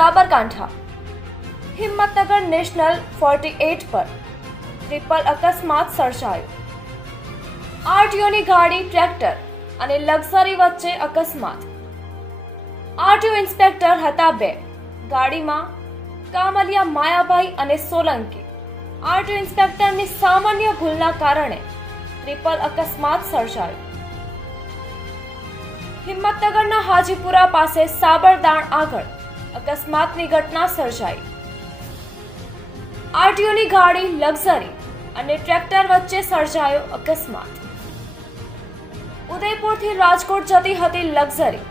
Sabarkantha Himmatnagar national 48 પર triple અકસ્માત સર્જાયો। આરટીઓની ગાડી ટ્રેક્ટર અને લક્ઝરી વચ્ચે અકસ્માત। આરટીઓ ઇન્સ્પેક્ટર હતા બે। ગાડીમાં કામલિયા માયાભાઈ અને સોલંકી। આરટીઓ ઇન્સ્પેક્ટરની સામાન્ય ભૂલના કારણે ટ્રિપલ અકસ્માત સર્જાયો। હિંમતનગરના હાજીપુરા પાસે સાબરદાણ આગળ અકસ્માતની ઘટના સર્જાઈ। આરટીઓની ગાડી લક્ઝરી અને ટ્રેક્ટર વચ્ચે સર્જાયો અકસ્માત। ઉદયપુરથી રાજકોટ જતી હતી લક્ઝરી।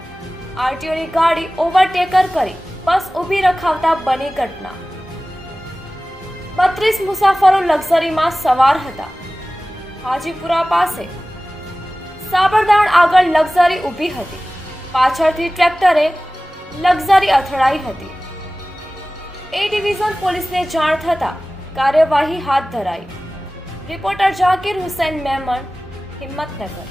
આરટીઓની ગાડી ઓવરટેકર કરી બસ ઊભી રખાવતા બની ઘટના। 32 મુસાફરો લક્ઝરીમાં સવાર હતા। હાજીપુરા પાસે સાબરદાણ આગળ લક્ઝરી ઊભી હતી। પાછળથી ટ્રેક્ટરે લક્ઝરી અથડાઈ હતી। એ ડિવિઝન પોલીસને જાણ થતાં કાર્યવાહી હાથ ધરાઈ। રિપોર્ટર જાકીર હુસૈન મેમણ, હિંમતનગર।